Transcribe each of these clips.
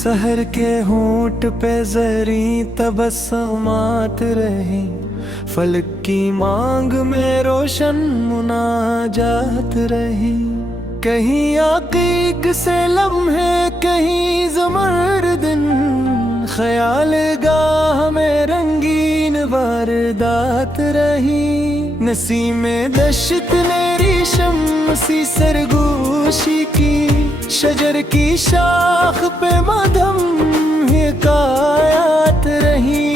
सहर के होंठ पे जरी तबस्सुमात रही, फलक की मांग में रोशन मुनाजात रही। कहीं आकीक से लम्हे, कहीं ज़मरदिन, ख्याल गाह में रंगीन वारदात रही। नसीमे दश्त ने रेशम सी सरगोशी की, शजर की शाख पे मधम हिकायत रही।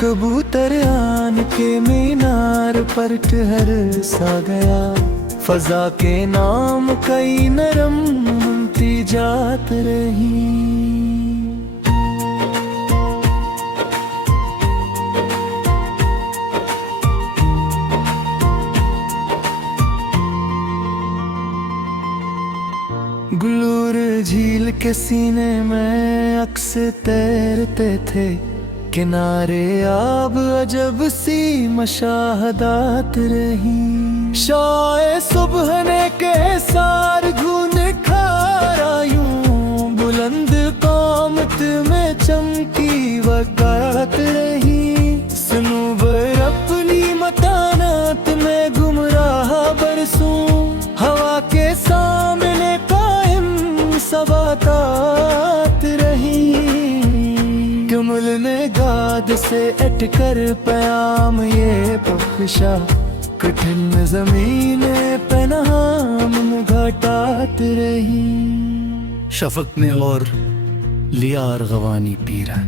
कबूतर आन के मीनार पर ठहर सा गया, फजा के नाम कई नरम जात रही। गुलूर झील के सीने में अक्स तैरते थे, किनारे आब अजब सी मशाहदात रही। शाये सुबह ने के सार घून खारा यूं, बुलंद कामत में चमकी वकात रही। सुनूबर अपनी मतानात में गुमराह बरसूं, हवा के सामने कायम सबातात रही। कमल ने गाद से अटकर प्याम ये बख्शा, कठिन ज़मीने पे नाम घटात रही। शफक ने और लिया अरगवानी पीरा,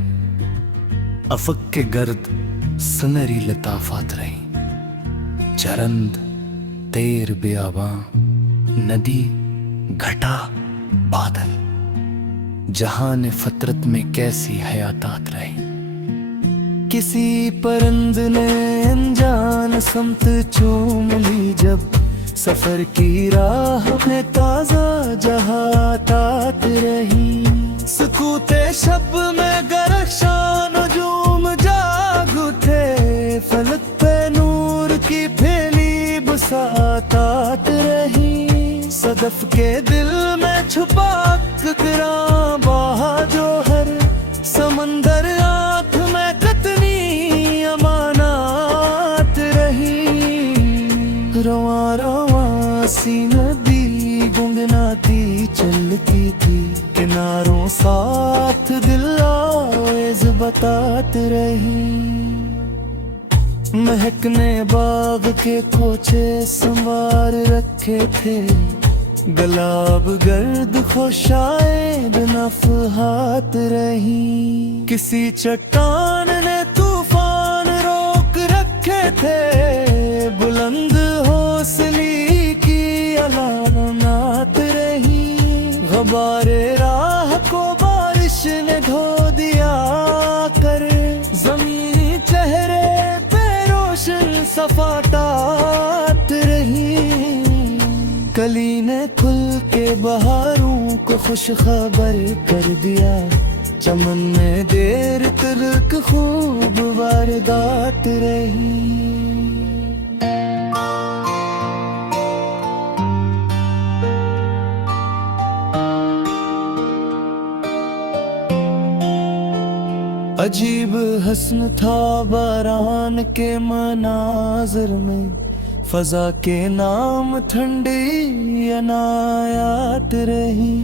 अफक के गर्द सनरी लताफात रही। चरंद तेर बेआबां, नदी घटा बादल, जहान फतरत में कैसी हयातात रही। किसी परिंद ने अनजान समत चूम ली, जब सफर की राह में ताजा जहातात रही। सुकूते शब में गरख्शान नजूम जाग उठे, फलक पे नूर की फैली बसातात रही। सदफ के दिल में छुपा ककरा बहा जोहर, समंदर आँख में कतनी अमानात रही। रवा रवा सी नदी गुंगनाती चलती थी, किनारों साथ दिल आवेज़ बतात रही। महकने बाग के कोचे संवार रखे थे, गुलाब गर्द खुशायद नफ़हात रही। किसी चट्टान ने तूफान रोक रखे थे, बुलंद हौसली की अलामत रही। गबारे राह को बारिश ने धो दिया कर, ज़मीनी चेहरे पे रोशन सफातात रही। कली ने खुल के बहारों को खुश खबर कर दिया, चमन में देर तलक खूब वारदात रही। अजीब हस्न था बारान के मनाज़र में, फजा के नाम ठंडी अनायात रही।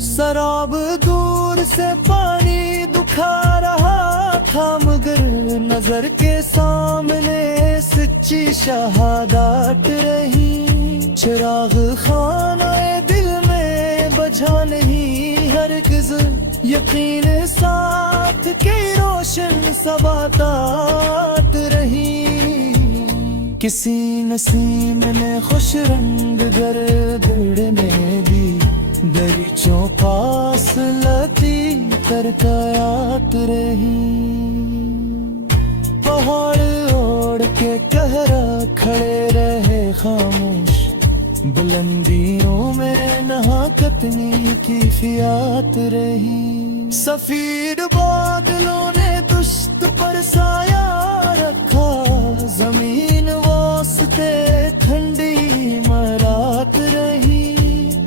शराब दूर से पानी दुखा रहा था, मगर नजर के सामने सच्ची शहादत रही। चिराग खानाए दिल में बझा नहीं हरगिज़, यकीन साथ के रोशन सबातात रही। किसी नसीम ने खुश रंग गर्द में दी, दरीचों पास लती तरकायात रही। पहाड़ ओढ़ के कहरा खड़े रहे खामोश, बुलंदियों में नहा कतनी की फियात रही। सफीद बादलों ने दुश्त पर साया रखा, जमीन वास्ते ठंडी मरात रही।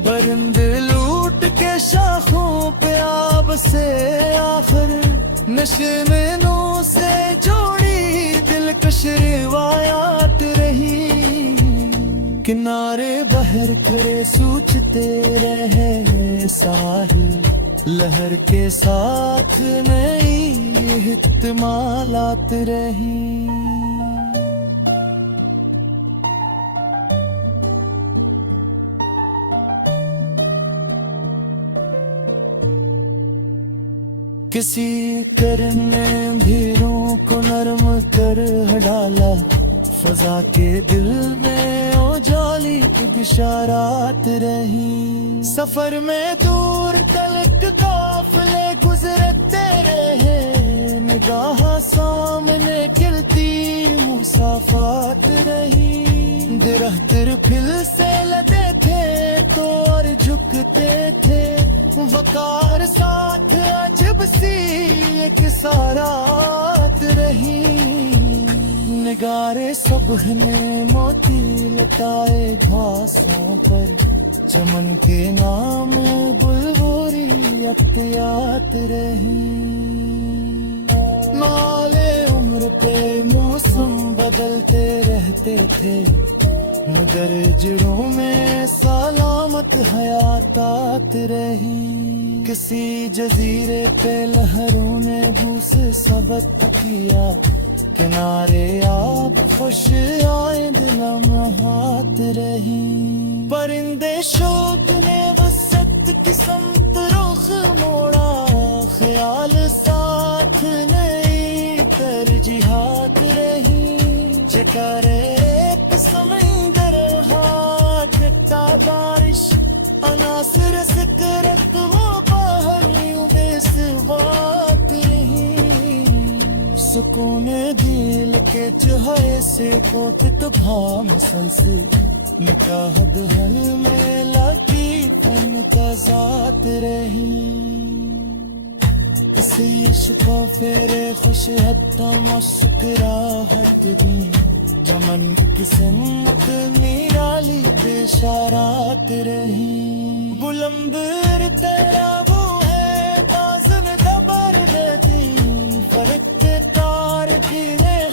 परिंदे लूट के शाखों पे आ से आखिर नशे में नू से जोड़ी दिलकश रिवायात रही। किनारे बहर खड़े सूझते रहे साहिल, लहर के साथ नई हितमालात रही। किसी करने भीड़ों को नरम कर डाला, फजा के दिल में उजाली बिशारात रही। सफर में दूर तलक काफिले गुजरते रहे, निगाह सामने खिलती मुसाफात रही। दरख्त फिल से लदे थे तो और झुकते थे, वकार साथ अजब सी एक सारात रही। निगारे सुबह ने मोती लटाए घासों पर, चमन के नाम बुलबुली अत्यात रही। माले उम्र पे मौसम बदलते रहते थे, मगर जड़ों में सलामत हयातात रही। किसी जजीरे पे लहरों ने भूसे सबक किया, किनारे आप खुश आइंद लम्हात रही। परिंदे शौक ने वसत की समत रुख मोड़ा, ख्याल साथ नई तरजीहात रही। जकारे समंदर हाथ जगता बारिश, अनासर सिकरत वो पहलियों में बात रही। सुकून दिल के चहे से कोत भाम संस, निकाहद हल में लाकी फन तजात रही। इसे इश्क़ फेरे खुश हत्ता मुस्कुराहट दी, जमन की सिमत निराली बेशारात रही। बुलंदर तेरा वो है बाज़म खबर देती, फरक तार की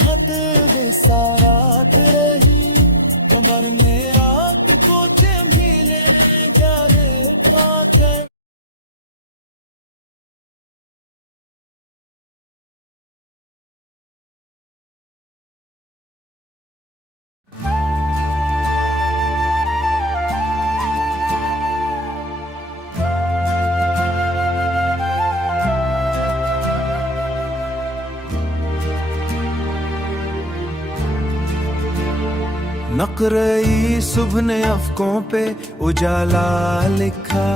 हद बेसारात रही। कमर में रात को जमीले जारे बात है। नकरई सुबह ने अफकों पे उजाला लिखा,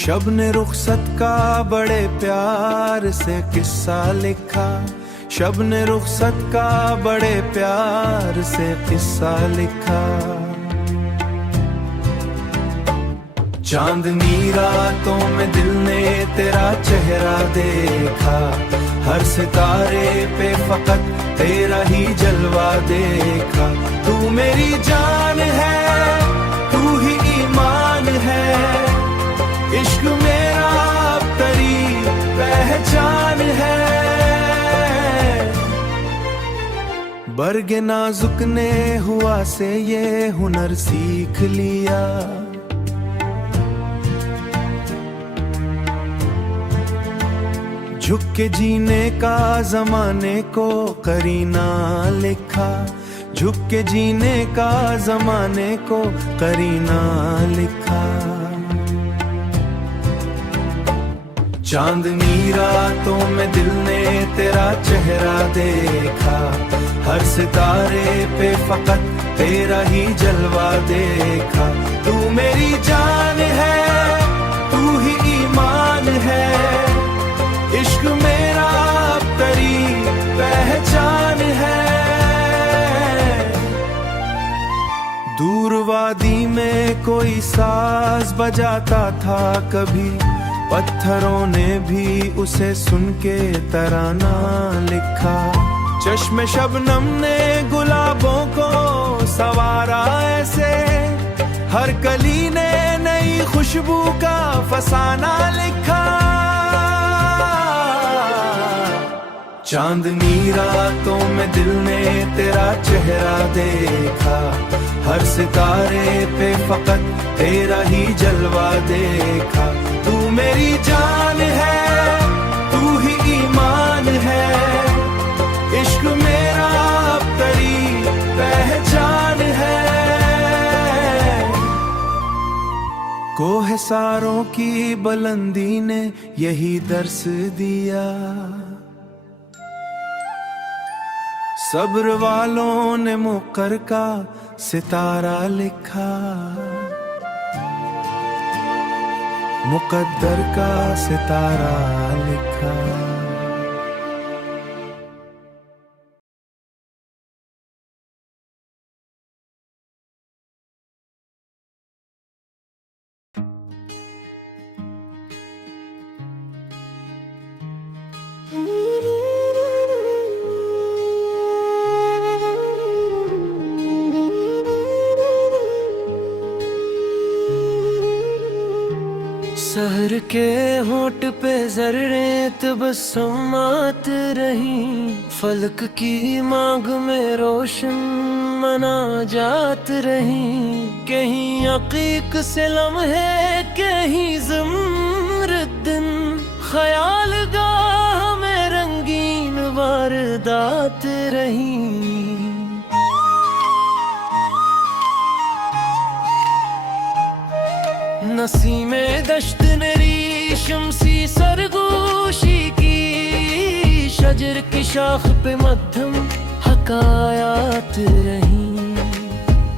शब ने रुखसत का बड़े प्यार से किस्सा लिखा। शब ने रुखसत का बड़े प्यार से किस्सा लिखा। चांदनी रातों में दिल ने तेरा चेहरा देखा, हर सितारे पे फकत तेरा ही जलवा देखा। तू मेरी जान है, तू ही ईमान है, इश्क मेरा अब तेरी पहचान है। बरगे नाजुक ने हुआ से ये हुनर सीख लिया, झुक के जीने का जमाने को करीना लिखा। झुक के जीने का जमाने को करीना लिखा। चांदनी रातों में दिल ने तेरा चेहरा देखा, हर सितारे पे फकत तेरा ही जलवा देखा। तू मेरी जान है, तू ही ईमान है, इश्क मेरा अब तेरी पहचान है। दूर वादी में कोई साज बजाता था कभी, पत्थरों ने भी उसे सुन के तराना लिखा। चश्मे शबनम ने गुलाबों को सवारा ऐसे, हर कली ने नई खुशबू का फसाना लिखा। चांदनी रातों में दिल ने तेरा चेहरा देखा, हर सितारे पे फकत तेरा ही जलवा देखा। तू मेरी जान है, तू ही ईमान है, इश्क मेरा अब तेरी पहचान है। कोहसारों की बुलंदी ने यही दर्श दिया, सब्र वालों ने मुकर का सितारा लिखा, मुकद्दर का सितारा लिखा। सहर के होंठ पे जर्रे तबस्सुमात रही, फलक की मांग में रोशन मनाजात रही। कहीं अकीक से लम्हे, कहीं ज़मरुद्दीन, ख्याल गाह में रंगीन वारदात रही। नसीमे दश्त ने रेशम सी सरगोशी की, शजर की शाख पे मध्यम हकायात रही।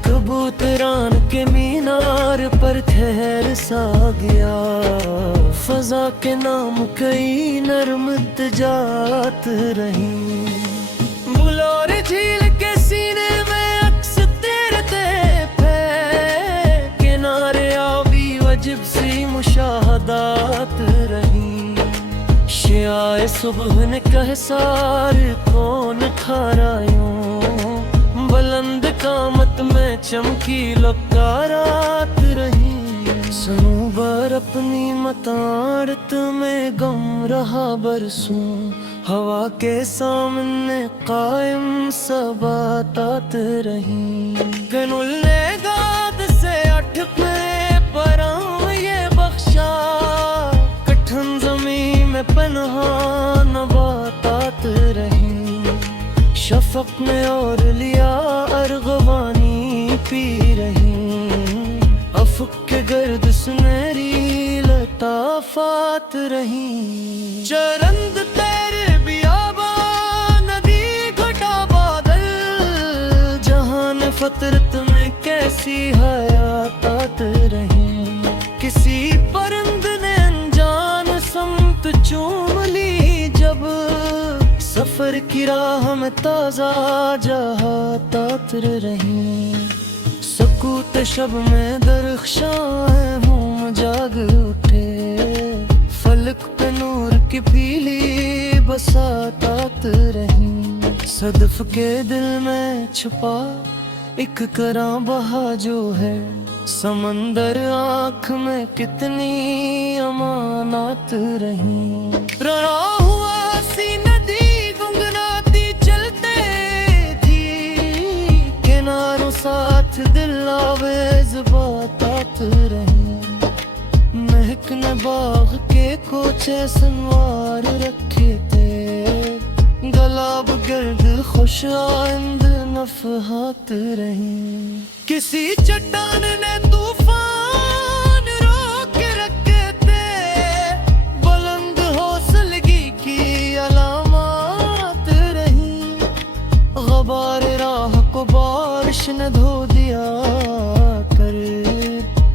कबूतरान के मीनार पर ठहर सा गया, फजा के नाम कई नर्म जात रही। बुलोर झील के सीने में अक्स तैरते पे, किनारे अजीब सी मुशाहदात रही। शियाए सुबह ने कहसार कौन खारायों, बुलंद कामत में चमकी लकारात रही। सनूबर अपनी मतारत में गम रहा बरसों, हवा के सामने कायम सबातात रही। गनुल ने गाद से अठ पे कठन ज़मीं में पनहा नबातात रही। शफक ने और लिया अरगवानी पी रही, अफक के गर्द सुनहरी लताफात रही। चरंद तेरे बियाबा, नदी घटा बादल, जहान फतरत में कैसी हयातात रही। किसी परिंद ने अनजान समत चूम ली, जब सफर की राह में ताजा जहातात रही। सकूत शब में दरख्शां होम जाग उठे, फलक पे नूर की पीली बसातात रही। सदफ के दिल में छुपा एक करा बहा जो है, समंदर आँख में कितनी अमानत रही। रहा हुआ सी नदी गुंगनाती चलते थी, किनारों साथ दिल आवेज बातात रही। महक ने बाग के कोचे संवार रखे थे, गलाब गर्द खुश आइंद नफहात रही। किसी चट्टान ने तूफान रोक के रखे थे, बुलंद हौसलगी की अलामात रही। गबार राह को बारिश ने धो दिया कर,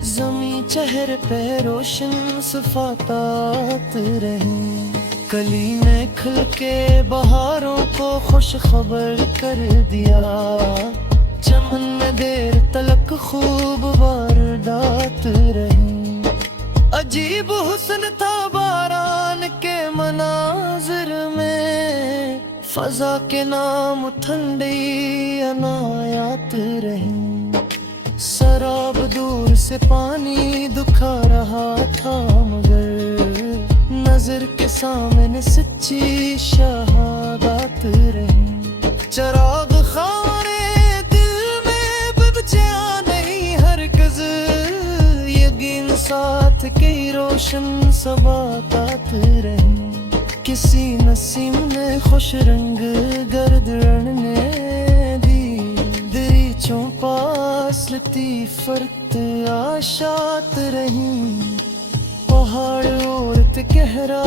जमी चेहरे पे रोशन सफातात रही। कली ने खिल के बहारों को खुश खबर कर दिया, चमन में देर तलक खूब वारदात रही। अजीब हुस्न था बारान के मनाजिर में, फजा के नाम ठंडी अनायात रही। शराब दूर से पानी दुखा रहा था, मगर नजर के सामने सच्ची शहादत रही। चराग खाने दिल में बेचैन नहीं हरगिज़, यकीन साथ की रोशन सबातात रही। किसी नसीम ने खुश रंग गर्द ने दी, दरीचों पास लतीफत आशात रही। पहाड़ औरत गहरा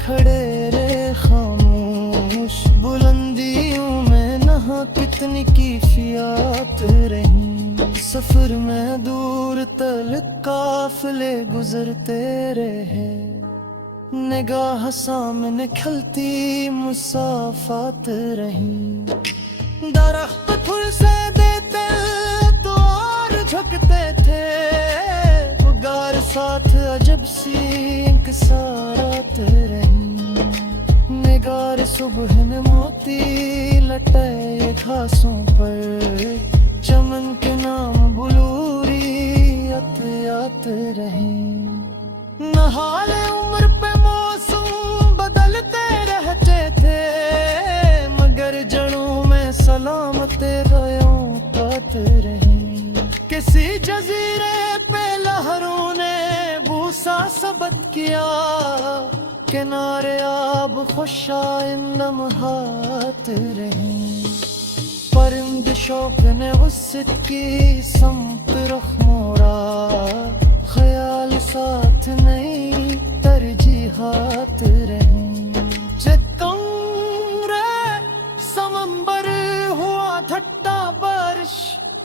खड़े रे खामोश, बुलंदियों में नहा कितनी कैफियत रही। सफर में दूर तल काफिले गुजरते रहे, निगाह सामने खलती मुसाफात रही। दरख्त फूल से देते तो और झुकते थे, पुकार साथ अजब सी इंकसारात रही। निगार सुबह में मोती लटाए घासों पर, चमन के नाम बुलूरी अतियात रही। नहाले उम्र पे मौसम बदलते रहते थे, मगर जड़ों में सलामत गयों पात रही। किसी जजीरे पे लहरों ने बूसा सबत किया, किनारे आब खुशाइन लम्हात रही। परिंद शौक ने वसत की समत रुख मोड़ा, ख्याल साथ नहीं तरजीहात रही। चितंगरे समंबर हुआ ठट्टा बारिश,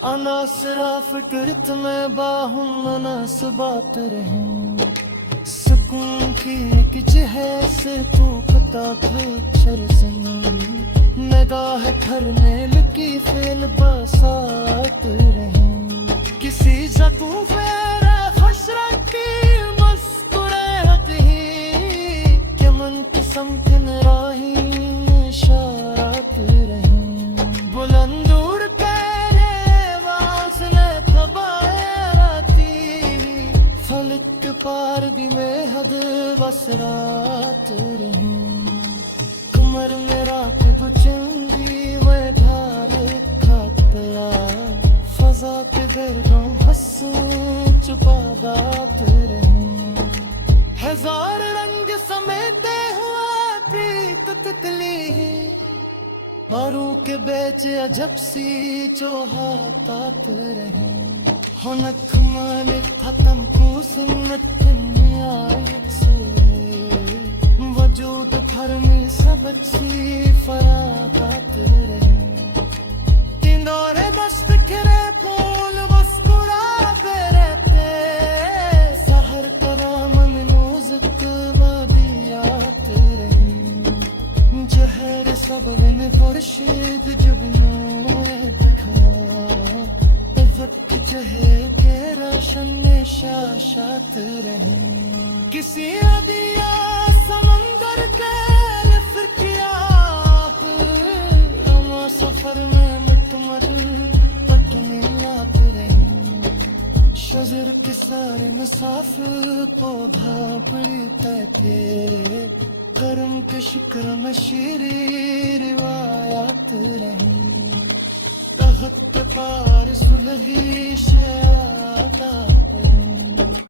अनासरा फिक्रत में बाहुम मुनासबात रही। सुकून की एक जहर से तू पता गुच्छर सिंह, निगाह भरने लगी फेल बसात रही। किसी जतू फेरे खशरत की मुस्कुराहट ही, कि मन की समकिन राही इशारात रही। बुलंद उड़ के वासने खबाए राती, फलक के पार दी में हद बसरात रही। कमर में रात गुचंगी मैं धार खातया, फजा पे दर्दों हंसू छुपा बात रही। हजार रंग समेटे हुआ प्रीत तितली, मारू के बेच अजब सी चौहातात रही। हुनक मालिक खत्म को सुन्नत आयत से, वजूद भर में सब अच्छी फरागात रही। तिंदोरे दस्त खिरे फूल मुस्कुराते रहते, सहर करामन नोज़ुक वादियात रही। जहर सब दिन खुर्शीद जुगनू दिखा, वक्त जहे के रोशन निशाशात रहे। किसी अदिया समंदर के लिफ्ट किया, रमा सफर में मुतमर पटनी लात रही। शजर के सारे मुसाफिर पौधा पड़ते थे, करम के शुक्र में शीरी रिवायात रही। तख्त पार सुलही शादात रही।